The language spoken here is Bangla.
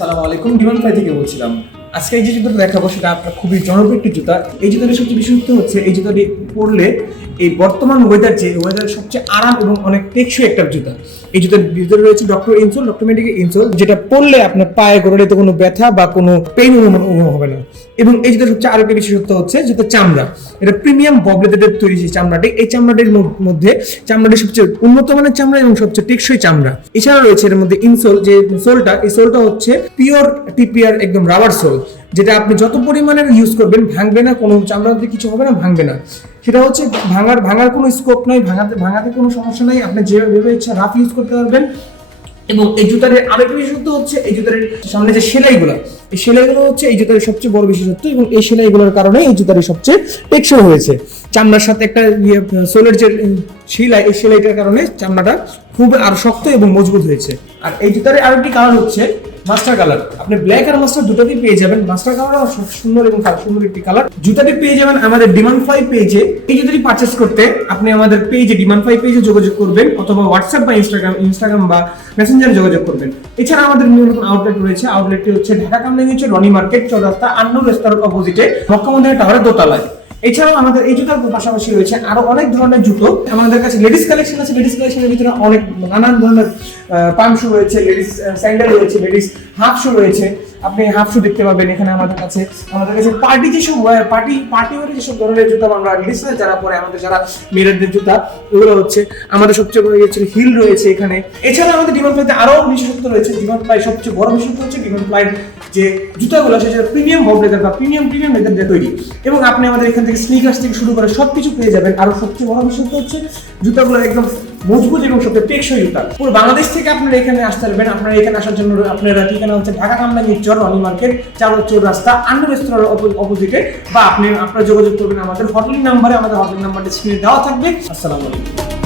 আসসালামু আলাইকুম, ডিমান্ড থেকে বলছিলাম। আজকে এই যে জুতোটা দেখাবো সেটা আপনার খুবই জনপ্রিয় একটি জুতা। এই জুতাটির সবচেয়ে বিশেষত্ব হচ্ছে এই জুতাটি পরলে এই বর্তমান ওয়েদারের সবচেয়ে আরাম এবং অনেক টেকসই একটা জুতা। এই জুতার ভিতরে রয়েছে ডক্টর মেডিকেল ইনসোল, যেটা পরলে আপনার পায়ে গোড়ালিতে কোনো ব্যথা বা কোনো পেইন অনুভব হবে না। এবং এই জুতার সবচেয়ে আরেকটা বিশেষত্ব হচ্ছে জুতার চামড়া। এটা প্রিমিয়াম ববলেটের তৈরি যে চামড়াটি, এই চামড়াটির মধ্যে চামড়াটি সবচেয়ে উন্নত মানের চামড়া এবং সবচেয়ে টেকসই চামড়া। এছাড়া রয়েছে এর মধ্যে ইনসোল, যে সোলটা, এই সোলটা হচ্ছে পিওর টিপিআর একদম রাবার সোল, যেটা আপনি যত পরিমাণের ইউজ করবেন ভাঙবে না, কোনো চামড়াতে কিছু হবে না, ভাঙবে না। সেটা হচ্ছে ভাঙার কোনো স্কোপ নাই, ভাঙাতে কোনো সমস্যা নাই, আপনি যেভাবে ইচ্ছা রাফ ইউজ করতে পারবেন। এবং এই জুতার আরেকটা বিশেষত্ব হচ্ছে এই জুতার সামনে যে সেলাইগুলো, এই সেলাইগুলো হচ্ছে এই জুতার সবচেয়ে বড় বিশেষত্ব, এবং এই সেলাইগুলোর কারণে এই জুতার সবচেয়ে টেকসই হয়েছে। চামড়ার সাথে একটা সোলের যে সেলাই, এই সেলাইটার কারণে চামড়াটা খুব আরো শক্ত এবং মজবুত হয়েছে। আর এই জুতার আরেকটি কালার হচ্ছে মাস্টার কালার। আপনি ব্ল্যাক আর মাস্টার দুটোতেই পেয়ে যাবেন। মাস্টার কালার সুন্দর এবং সুন্দর একটি কালার। জুতাটি পেয়ে যাবেন আমাদের ডিমান্ড5 পেজে। এই জুতাটি পারচেজ করতে আপনি আমাদের পেজে ডিমান্ড5 পেজে যোগাযোগ করবেন, অথবা হোয়াটসঅ্যাপ বা ইনস্টাগ্রাম বা মেসেঞ্জারে যোগাযোগ করবেন। এছাড়া আমাদের নতুন আউটলেট রয়েছে। আউটলেটটি হচ্ছে ঢাকা কামরাঙ্গীর রনি মার্কেট, চৌরাস্তা, আন্নুর রেস্তোরাঁর অপোজিটে, মক্কা মদিনা টাওয়ারের দোতলায়। এছাড়াও আমাদের এই জুতার পাশাপাশি রয়েছে আরো অনেক ধরনের জুতো। আমাদের কাছে লেডিস কালেকশন আছে। লেডিস কালেকশনের ভিতরে অনেক নানান ধরনের পাম্প শু রয়েছে, লেডিস স্যান্ডেল রয়েছে, লেডিস হাফ শু রয়েছে। আপনি হাফ শু দেখতে পাবেন এখানে আমাদের কাছে পার্টি ওয়ারে যেসব ধরনের জুতা আমরা লেডিস যারা পরে, আমাদের যারা মেয়েদের জুতা, এগুলো হচ্ছে আমাদের সবচেয়ে বড় হচ্ছে হিল রয়েছে এখানে। এছাড়া আমাদের ডিমান্ড5 আরো বিশেষত্ব রয়েছে। ডিমান্ড5 সবচেয়ে বড় বিশেষত্ব হচ্ছে ডিমান্ড5 যে জুতাগুলো সেটা প্রিমিয়াম লেদার বা প্রিমিয়াম লেদার দিয়ে তৈরি, এবং আপনি আমাদের এখান থেকে স্নিকার্স থেকে শুরু করে সবকিছু পেয়ে যাবেন। আর সবচেয়ে বড় বিশেষত্ব হচ্ছে জুতাগুলো একদম মজবুত এবং সবচেয়ে টেকসই জুতা। পুরো বাংলাদেশ থেকে আপনারা এখানে আসতে পারবেন। আপনারা এখানে আসার জন্য আপনারা ঠিকানা হচ্ছে ঢাকা কামরাঙ্গীর রনি মার্কেট, চৌরাস্তা, আন্নুর রেস্তোরাঁর অপোজিটে, বা আপনারা যোগাযোগ করবেন আমাদের হটলাইন নাম্বারে। আমাদের হটলাইন নাম্বারটি স্ক্রিনে দেওয়া থাকবে। আসসালামু আলাইকুম।